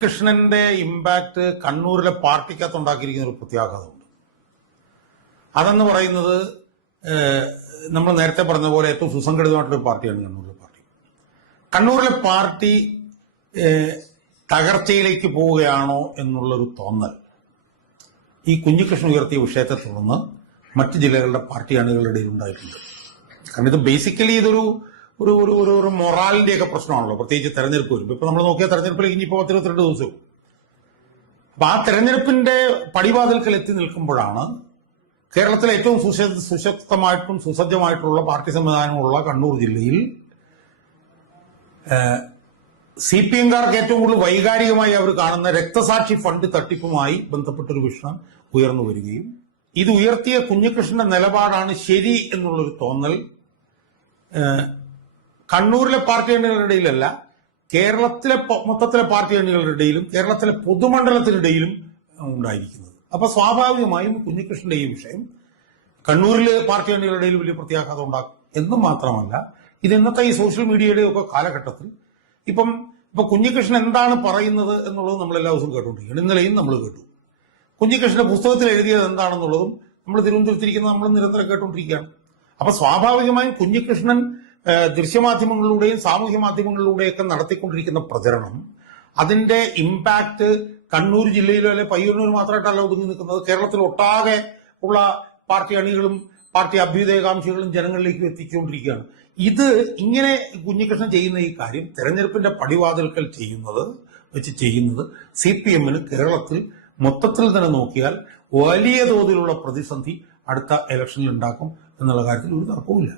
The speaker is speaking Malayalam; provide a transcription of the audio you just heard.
കൃഷ്ണന്റെ ഇമ്പാക്ട് കണ്ണൂരിലെ പാർട്ടിക്കകത്ത് ഉണ്ടാക്കിയിരിക്കുന്ന ഒരു പ്രത്യാഘാതമുണ്ട്. അതെന്ന് പറയുന്നത് നമ്മൾ നേരത്തെ പറഞ്ഞ പോലെ ഏറ്റവും സുസംഘടിതമായിട്ടൊരു പാർട്ടിയാണ് കണ്ണൂരിലെ പാർട്ടി. കണ്ണൂരിലെ പാർട്ടി തകർച്ചയിലേക്ക് പോവുകയാണോ എന്നുള്ളൊരു തോന്നൽ ഈ കുഞ്ഞികൃഷ്ണൻ ഉയർത്തിയ വിഷയത്തെ തുടർന്ന് മറ്റ് ജില്ലകളുടെ പാർട്ടി അണികളുടെ ഇടയിൽ ഉണ്ടായിട്ടുണ്ട്. കാരണം ഇത് ബേസിക്കലി ഇതൊരു ഒരു ഒരു ഒരു ഒരു മൊറാലിന്റെ ഒക്കെ പ്രശ്നമാണല്ലോ, പ്രത്യേകിച്ച് തെരഞ്ഞെടുപ്പ് വരുമ്പോൾ. ഇപ്പൊ നമ്മൾ നോക്കിയ തെരഞ്ഞെടുപ്പിൽ ഇനിയിപ്പോ 22 ദിവസവും. അപ്പൊ ആ തെരഞ്ഞെടുപ്പിന്റെ പടിവാതിൽക്കൽ എത്തി നിൽക്കുമ്പോഴാണ് കേരളത്തിലെ ഏറ്റവും സുശക്തമായിട്ടും സുസജ്ജമായിട്ടുള്ള പാർട്ടി സംവിധാനമുള്ള കണ്ണൂർ ജില്ലയിൽ CPM-കാർക്ക് ഏറ്റവും കൂടുതൽ വൈകാരികമായി അവർ കാണുന്ന രക്തസാക്ഷി ഫണ്ട് തട്ടിപ്പുമായി ബന്ധപ്പെട്ടൊരു വിഷയം ഉയർന്നു വരികയും ഇത് ഉയർത്തിയ കുഞ്ഞികൃഷ്ണന്റെ നിലപാടാണ് ശരി എന്നുള്ളൊരു തോന്നൽ കണ്ണൂരിലെ പാർട്ടി അണികളുടെ ഇടയിലല്ല, കേരളത്തിലെ മൊത്തത്തിലെ പാർട്ടി അണികളുടെ ഇടയിലും കേരളത്തിലെ പൊതുമണ്ഡലത്തിനിടയിലും ഉണ്ടായിരിക്കുന്നത്. അപ്പൊ സ്വാഭാവികമായും കുഞ്ഞികൃഷ്ണന്റെ ഈ വിഷയം കണ്ണൂരിലെ പാർട്ടി അണികളുടെ ഇടയിൽ വലിയ പ്രത്യാഘാതം ഉണ്ടാക്കും എന്ന് മാത്രമല്ല, ഇത് ഇന്നത്തെ ഈ സോഷ്യൽ മീഡിയയുടെ ഒക്കെ കാലഘട്ടത്തിൽ ഇപ്പൊ കുഞ്ഞികൃഷ്ണൻ എന്താണ് പറയുന്നത് എന്നുള്ളത് നമ്മൾ എല്ലാ ദിവസവും കേട്ടുകൊണ്ടിരിക്കുകയാണ്. ഇന്നലെയും നമ്മൾ കേട്ടു. കുഞ്ഞികൃഷ്ണന്റെ പുസ്തകത്തിൽ എഴുതിയത് എന്താണെന്നുള്ളതും നമ്മൾ തിരുവനന്തപുരത്തിരിക്കുന്നത് നമ്മൾ നിരന്തരം കേട്ടുകൊണ്ടിരിക്കുകയാണ്. അപ്പൊ സ്വാഭാവികമായും കുഞ്ഞികൃഷ്ണൻ ദൃശ്യമാധ്യമങ്ങളിലൂടെയും സാമൂഹ്യ മാധ്യമങ്ങളിലൂടെയൊക്കെ നടത്തിക്കൊണ്ടിരിക്കുന്ന പ്രചരണം, അതിന്റെ ഇമ്പാക്ട് കണ്ണൂർ ജില്ലയിലോ അല്ലെ പയ്യന്നൂർ മാത്രമായിട്ടല്ല ഒതുങ്ങി നിൽക്കുന്നത്, കേരളത്തിൽ ഒട്ടാകെ ഉള്ള പാർട്ടി അണികളും പാർട്ടി അഭ്യുദയകാംക്ഷികളും ജനങ്ങളിലേക്ക് എത്തിച്ചുകൊണ്ടിരിക്കുകയാണ്. ഇത് ഇങ്ങനെ കുഞ്ഞികൃഷ്ണൻ ചെയ്യുന്ന ഈ കാര്യം തെരഞ്ഞെടുപ്പിന്റെ പടിവാതിൽക്കൽ ചെയ്യുന്നത് CPM-ന് കേരളത്തിൽ മൊത്തത്തിൽ തന്നെ നോക്കിയാൽ വലിയ തോതിലുള്ള പ്രതിസന്ധി അടുത്ത ഇലക്ഷനിൽ ഉണ്ടാക്കും എന്നുള്ള കാര്യത്തിൽ ഒരു തർക്കവുമില്ല.